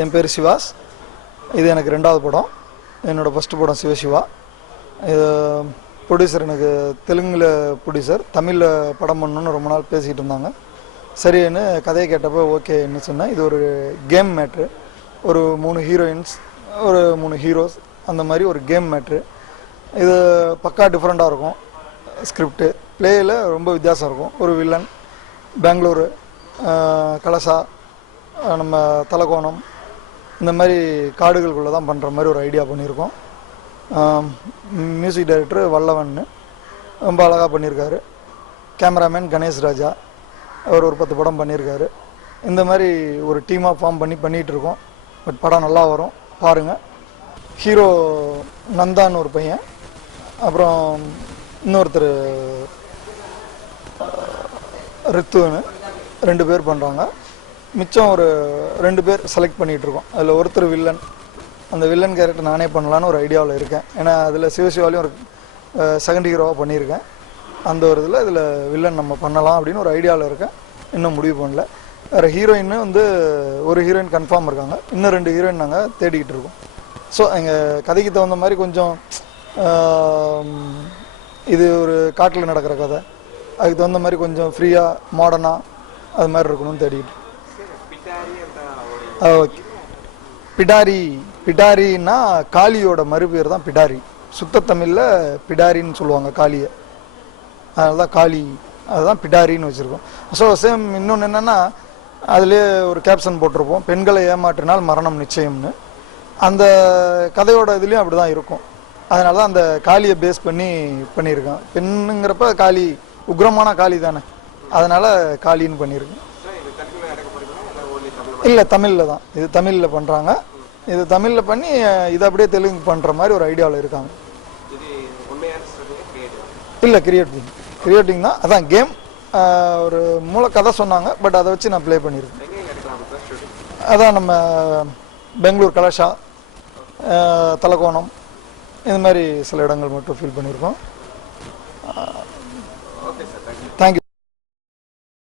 என் பேர் சிவாஸ். இது எனக்கு 2வது படம். என்னோடய ஃபஸ்ட்டு படம் சிவசிவா. இது ப்ரொடியூசர் எனக்கு தெலுங்கில் ப்ரொடியூசர், தமிழில் படம் பண்ணணுன்னு ரொம்ப நாள் பேசிக்கிட்டு இருந்தாங்க. சரின்னு கதையை கேட்டப்போ ஓகேன்னு சொன்னேன். இது ஒரு கேம் மேட்ரு, ஒரு 3 ஹீரோயின்ஸ், ஒரு 3 ஹீரோஸ், அந்த மாதிரி ஒரு கேம் மேட்ரு. இது பக்கா டிஃப்ரெண்ட்டாக இருக்கும். ஸ்கிரிப்டு பிளேயில் ரொம்ப வித்தியாசம் இருக்கும். ஒரு வில்லன், பெங்களூரு, கலசா, நம்ம தலகோணம், இந்த மாதிரி காடுகளுக்குள்ளே தான் பண்ணுற மாதிரி ஒரு ஐடியா பண்ணியிருக்கோம். மியூசிக் டைரக்டர் வல்லவன் ரொம்ப அழகாக பண்ணியிருக்காரு. கேமராமேன் கணேஷ் ராஜா, அவர் ஒரு 10 படம் பண்ணியிருக்காரு. இந்த மாதிரி ஒரு டீமாக ஃபார்ம் பண்ணிகிட்ருக்கோம். பட் படம் நல்லா வரும், பாருங்கள். ஹீரோ நந்தான்னு ஒரு பையன், அப்புறம் இன்னொருத்தர் ரித்துன்னு 2 பேர் பண்ணுறாங்க. மிச்சம் ஒரு 2 பேர் செலக்ட் பண்ணிகிட்ருக்கோம். அதில் ஒருத்தர் வில்லன். அந்த வில்லன் கேரக்டர் நானே பண்ணலான்னு ஒரு ஐடியாவில் இருக்கேன். ஏன்னா அதில் சிவசிவாலையும் ஒரு செகண்ட் ஹீரோவாக பண்ணியிருக்கேன். அந்த ஒரு இதில் வில்லன் நம்ம பண்ணலாம் அப்படின்னு ஒரு ஐடியாவில் இருக்கேன். இன்னும் முடிவு பண்ணல. வேறு ஹீரோயின் ஒரு ஹீரோயின் கன்ஃபார்ம் இருக்காங்க. இன்னும் 2 ஹீரோயின் நாங்கள் தேடிக்கிட்டு இருக்கோம். ஸோ எங்கள் கதைக்கு தகுந்த மாதிரி கொஞ்சம் இது ஒரு காட்டில் நடக்கிற கதை, அதுக்கு தகுந்த மாதிரி கொஞ்சம் ஃப்ரீயாக மாடர்னாக அது மாதிரி இருக்கணும்னு தேடிக்கிட்டு. ஓகே. பிடாரின்னா காளியோட மறுபேர் தான் பிடாரி. சுத்த தமிழில் பிடாரின்னு சொல்லுவாங்க காளியை. அதனால தான் காளி, அதுதான் பிடாரின்னு வச்சுருக்கோம். ஸோ சேம் இன்னொன்று என்னென்னா, அதிலே ஒரு கேப்ஷன் போட்டிருப்போம், பெண்களை ஏமாற்றினால் மரணம் நிச்சயம்னு. அந்த கதையோட இதுலேயும் அப்படி தான் இருக்கும். அதனால தான் அந்த காளியை பேஸ் பண்ணியிருக்கேன். பெண்ணுங்கிறப்ப காளி உக்ரமான காளி தானே, அதனால் காளின்னு பண்ணியிருக்கேன். இல்லை, தமிழில் தான். இது தமிழில் பண்ணுறாங்க. இது தமிழில் பண்ணி இதை அப்படியே தெலுங்கு பண்ணுற மாதிரி ஒரு ஐடியாவில் இருக்காங்க. இல்லை, கிரியேட்டிங் தான். அதான் கேம் ஒரு மூல கதை சொன்னாங்க. பட் அதை வச்சு நான் ப்ளே பண்ணியிருக்கேன். அதான் நம்ம பெங்களூர், கலசா, தலகோணம், இந்த மாதிரி சில இடங்கள் மட்டும் ஃபீல் பண்ணியிருக்கோம். தேங்க்யூ.